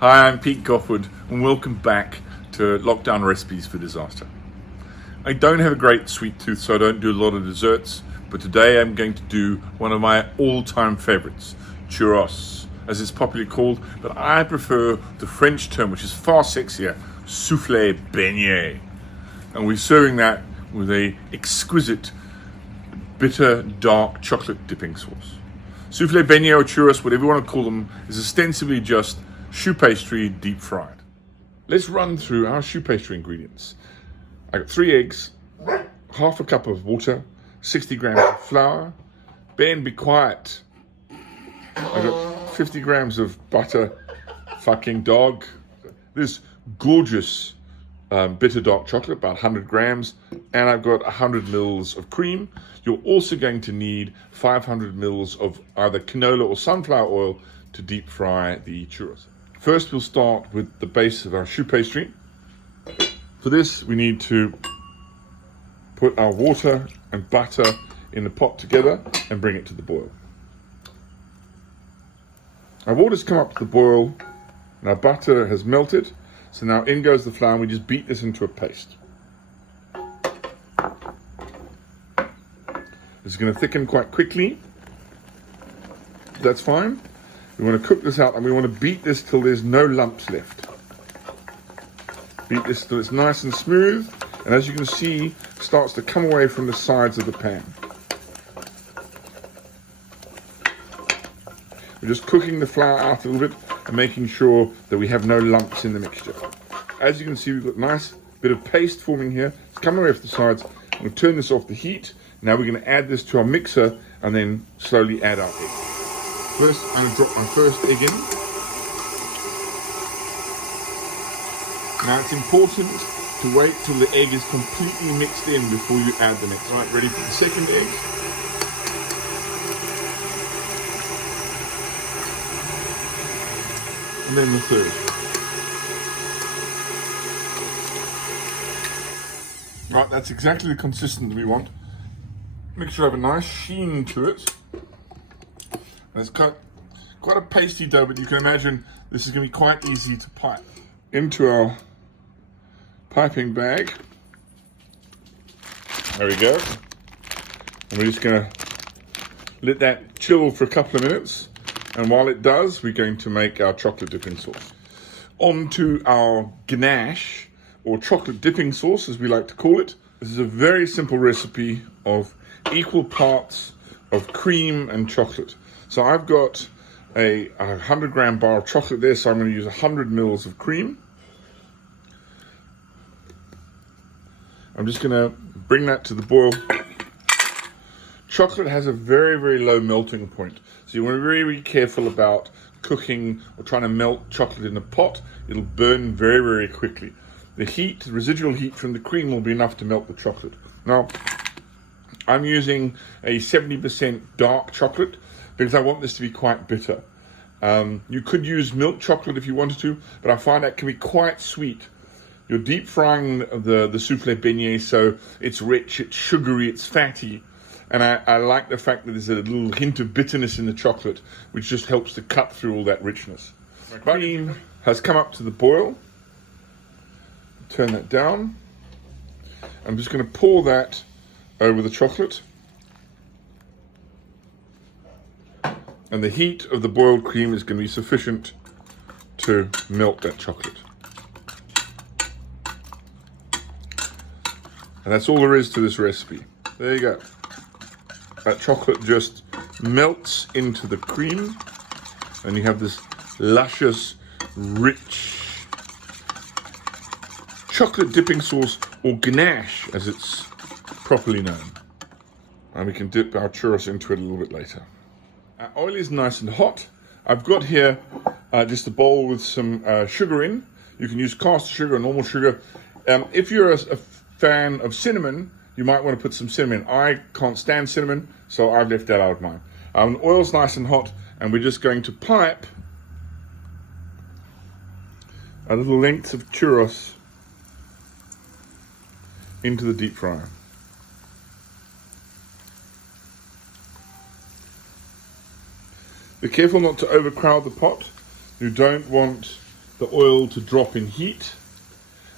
Hi, I'm Pete Goffe-Wood, and welcome back to Lockdown Recipes for Disaster. I don't have a great sweet tooth, so I don't do a lot of desserts, but today I'm going to do one of my all-time favorites, churros, as it's popularly called, but I prefer the French term, which is far sexier, soufflé beignet. And we're serving that with a exquisite, bitter, dark chocolate dipping sauce. Soufflé beignet or churros, whatever you want to call them, is ostensibly just choux pastry deep fried. Let's run through our choux pastry ingredients. I got 3 eggs, half a cup of water, 60 grams of flour. Ben, be quiet. I got 50 grams of butter, fucking dog. This gorgeous bitter dark chocolate, about 100 grams, and I've got 100 mils of cream. You're also going to need 500 mils of either canola or sunflower oil to deep fry the churros. First, we'll start with the base of our choux pastry. For this, we need to put our water and butter in the pot together and bring it to the boil. Our water's come up to the boil and our butter has melted. So now in goes the flour and we just beat this into a paste. It's going to thicken quite quickly. That's fine. We want to cook this out and we want to beat this till there's no lumps left. Beat this till it's nice and smooth, and as you can see, it starts to come away from the sides of the pan. We're just cooking the flour out a little bit and making sure that we have no lumps in the mixture. As you can see, we've got a nice bit of paste forming here. It's coming away from the sides. I'm going to turn this off the heat. Now we're going to add this to our mixer and then slowly add our egg. First, I'm going to drop my first egg in. Now it's important to wait till the egg is completely mixed in before you add the next. Right, ready for the second egg. And then the third. Right, that's exactly the consistency we want. Make sure I have a nice sheen to it. And it's quite a pasty dough, but you can imagine this is going to be quite easy to pipe. Into our piping bag. There we go. And we're just going to let that chill for a couple of minutes. And while it does, we're going to make our chocolate dipping sauce. On to our ganache, or chocolate dipping sauce, as we like to call it. This is a very simple recipe of equal parts of cream and chocolate. So I've got a 100 gram bar of chocolate there, so I'm going to use 100 mils of cream. I'm just going to bring that to the boil. Chocolate has a very, very low melting point. So you want to be very, very careful about cooking or trying to melt chocolate in a pot. It'll burn very, very quickly. The heat, the residual heat from the cream will be enough to melt the chocolate. Now, I'm using a 70% dark chocolate because I want this to be quite bitter. You could use milk chocolate if you wanted to, but I find that can be quite sweet. You're deep frying the soufflé beignet, so it's rich, it's sugary, it's fatty. And I like the fact that there's a little hint of bitterness in the chocolate, which just helps to cut through all that richness. My cream has come up to the boil. Turn that down. I'm just going to pour that over the chocolate. And the heat of the boiled cream is going to be sufficient to melt that chocolate. And that's all there is to this recipe. There you go. That chocolate just melts into the cream, and you have this luscious, rich chocolate dipping sauce, or ganache as it's properly known. And we can dip our churros into it a little bit later. Our oil is nice and hot. I've got here just a bowl with some sugar in. You can use caster sugar or normal sugar. If you're a fan of cinnamon, you might want to put some cinnamon. I can't stand cinnamon, so I've left that out of mine. The oil's nice and hot, and we're just going to pipe a little length of churros into the deep fryer. Be careful not to overcrowd the pot. You don't want the oil to drop in heat.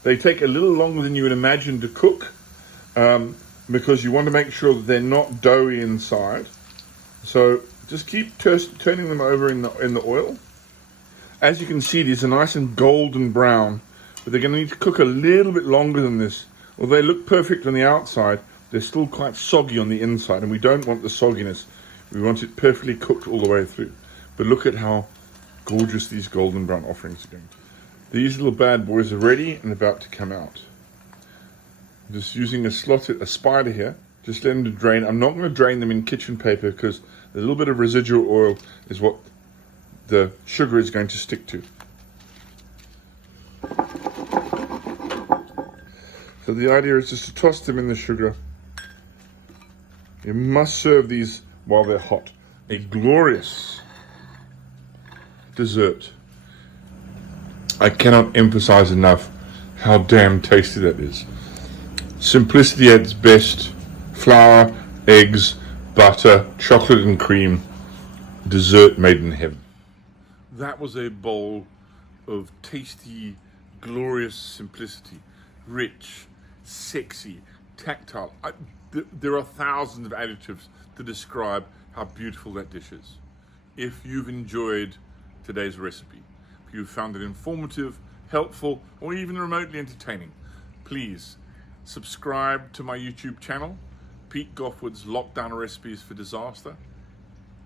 They take a little longer than you would imagine to cook because you want to make sure that they're not doughy inside. So just keep turning them over in the oil. As you can see, these are nice and golden brown, but they're going to need to cook a little bit longer than this. Although they look perfect on the outside, they're still quite soggy on the inside, and we don't want the sogginess. We want it perfectly cooked all the way through. But look at how gorgeous these golden brown offerings are going to be. These little bad boys are ready and about to come out. I'm just using a spider here, just letting them drain. I'm not going to drain them in kitchen paper because a little bit of residual oil is what the sugar is going to stick to. So the idea is just to toss them in the sugar. You must serve these while they're hot. A glorious dessert. I cannot emphasize enough how damn tasty that is. Simplicity at its best. Flour, eggs, butter, chocolate and cream. Dessert made in heaven. That was a bowl of tasty, glorious simplicity. Rich, sexy, tactile. There are thousands of adjectives to describe how beautiful that dish is. If you've enjoyed today's recipe, if you found it informative, helpful, or even remotely entertaining, please subscribe to my YouTube channel, Pete Goffe-Wood's Lockdown Recipes for Disaster.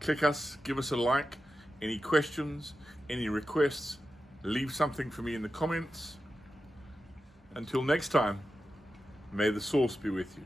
Click us, give us a like. Any questions, any requests, leave something for me in the comments. Until next time, may the sauce be with you.